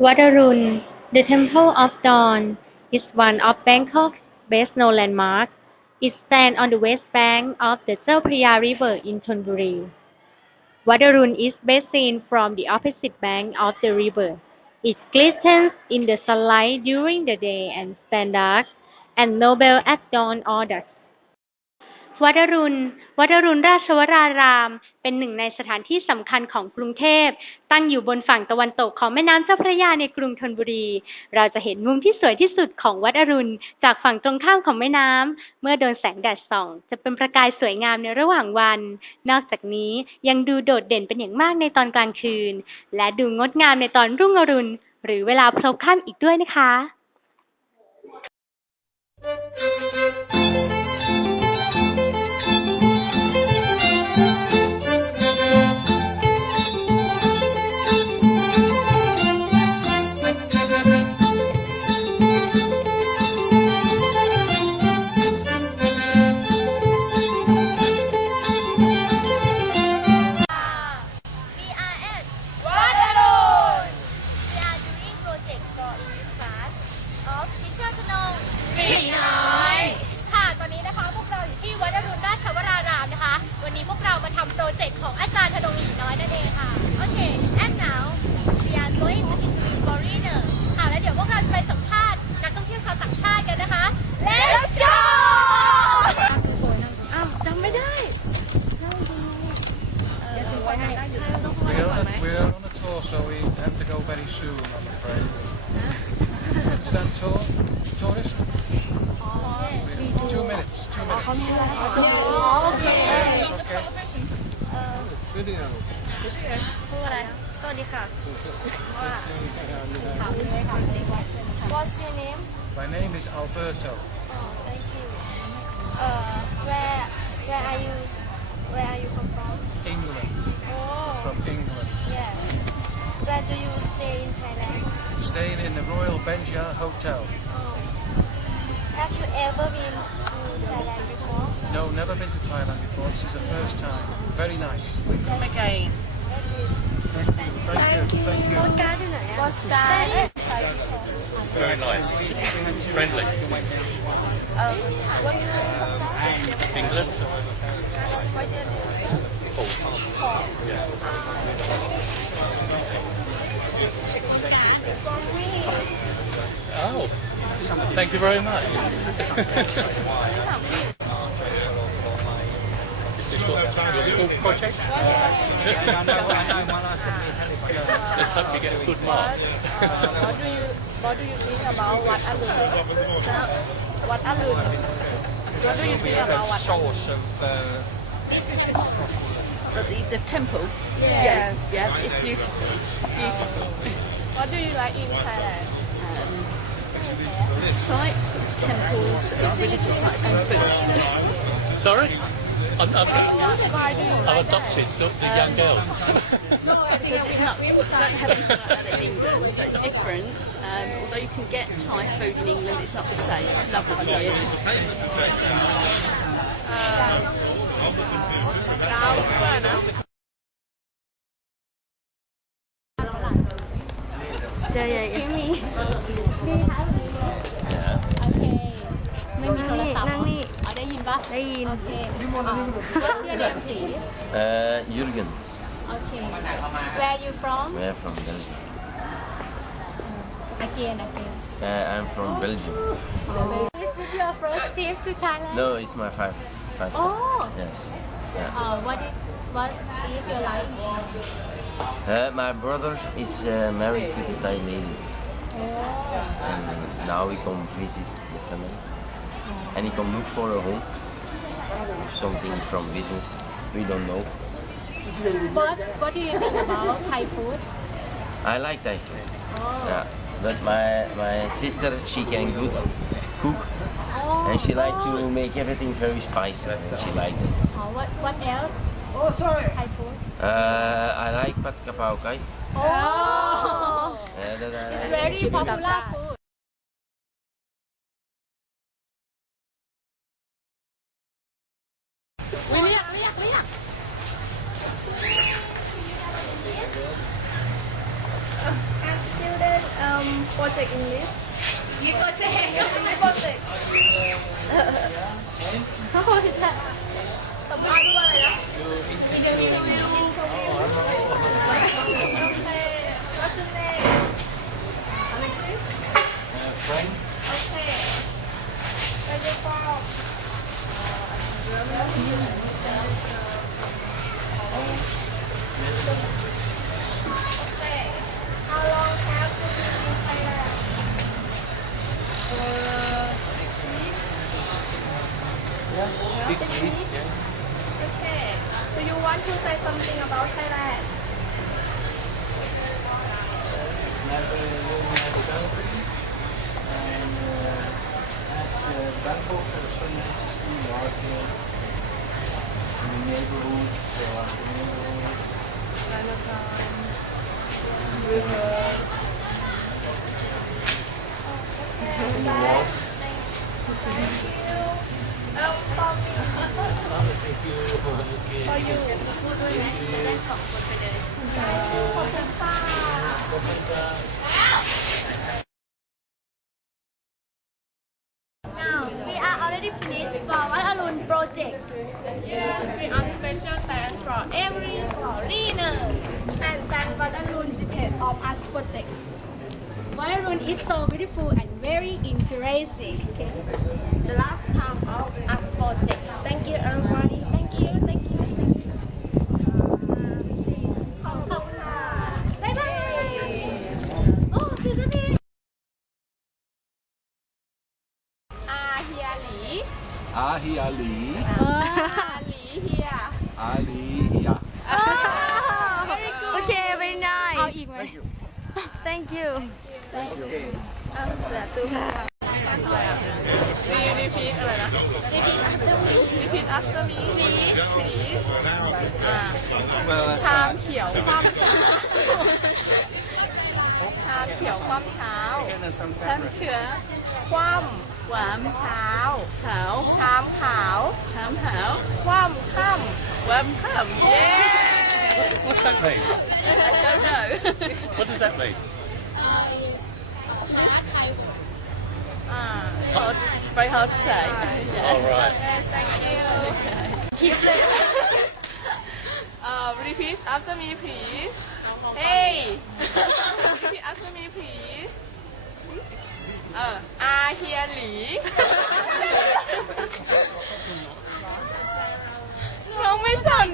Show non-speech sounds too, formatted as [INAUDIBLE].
Waterun, the Temple of Dawn, is one of Bangkok's best known landmarks. It stands on the west bank of the Chao Phraya River in Thonburi. Wat Arun is best seen from the opposite bank of the river. It glistens in the sunlight during the day and stands dark and noble at dawn or dusk. Waterun, Waterun Rashwararam เป็นหนึ่งในสถานที่สำคัญของกรุงเทพ ตั้งอยู่บนฝั่งตะวันตกของแม่น้ำเจ้าพระยาในกรุงธนบุรี เราจะเห็นมุมที่สวยที่สุดของวัดอรุณ จากฝั่งตรงข้ามของแม่น้ำ เมื่อโดนแสงแดดส่อง จะเป็นประกายสวยงามในระหว่างวัน นอกจากนี้ยังดูโดดเด่นเป็นอย่างมากในตอนกลางคืน และดูงดงามในตอนรุ่งอรุณ หรือเวลาพลบค่ำอีกด้วยนะคะ We ของอาจารย์ธนงหลีน้อยนั่นเองค่ะ โอเค and now we are going to interview foreigner ค่ะ แล้วเดี๋ยวพวกเราจะไปสัมภาษณ์นักท่องเที่ยวชาวต่างชาติกันนะคะ Let's go อ้าวจำไม่ได้ We're on, a, we're on a tour, so we have to go very soon, I'm afraid. Understand tour? Tourist? Two minutes, two minutes. Okay. พูดอะไรนะสวัสดีค่ะ What's your name My name is Alberto. Oh thank you uh where where are you where are you come from England. Oh From England. yeah where do you stay in Thailand Staying in the Royal Benja Hotel. Oh have you ever been to Thailand before no, never been to Thailand before. This is the first time. Very nice. Come again. Thank you. Thank you. What's that? Very nice. Friendly. England? Oh. Yeah. Oh. Thank you very much. [LAUGHS] Let's hope you get a good mark. What do you What do you think about Wat Arun? Wat Arun. What do you think about Arun? source of uh, The, the, temple. Yes. Yes. It's beautiful. Beautiful. What do you like in Thailand? sites, temples, religious sites, and food. Sorry? I'm, I'm, Why do you I've like adopted so the young girls. Because [LAUGHS] [LAUGHS] it's not, we don't have anything like that in England, so it's different. Um, although you can get Thai food in England, it's not the same. It's lovely here. เจอใหญ่ พี่[LAUGHS] มีพี่คะโอเค ไม่มีโทรศัพท์ Simba? Rain. Okay. Uh, what's your name, please? Uh, Jürgen. Okay. Where are you from? Where from Belgium. Hmm. Again, again. Uh, I'm from Belgium. Oh. This is your first trip to Thailand? No, it's my five. five oh. Yes. Yeah. Uh, what is your life? Uh, my brother is uh, married with a Thai lady. Oh. And now we come visit the family and he can look for a home, something from business. We don't know. What What do you think about Thai food I like Thai food. Yeah. But my my sister, she can good cook, Oh and she like to make everything very spicy, and she like it. oh, What What else Oh, sorry. Thai food Uh, I like pat kapau kai. Oh Uh, that I It's very popular food um, Potek English. You Potek. Potek. Oh, is that? Ano ba na? Interview. Interview. Okay. What's your name? Alexis? Uh, Frank. Okay. Where you from? Uh, Germany. Oh. Yeah. Okay. Do you want to say something about Thailand? It's never a really nice country. And uh, as uh, Bangkok, there's so nice free markets in the neighborhood, so like the neighborhood. Okay. Bye. Thank you. Um, from for you. จะได้สองคนไปเลย ขอบคุณค่ะ Now we are already finished for Wat Arun project. Yes, we are special thanks for every foreigner and thank Wat Arun detail of us project. Wat Arun is so beautiful and very interesting. Okay. The last าฮีอาลีอาลีเฮียอาลีเฮียโอเค very nice เอาอีกไหม thank you รีรีพีทอะไนะรีพีทอัพเตอร์มีพีทอัพเตอร์มีรีสีชามเขียวคว่ำชาชมเขียวคว่ำเช้า ชั้นเสือคว่ำ หวานเช้าขาวชามขาวชามขาวคว่ำค่ำคว่ำค่ำ yeah What's, what's that mean? I don't know What does that mean? อ่า hard very hard to say All right. thank you ทิป[LAUGHS] เลย uh, repeat after me please hey [LAUGHS] repeat after me please เอออาเฮียหลี เราไม่สน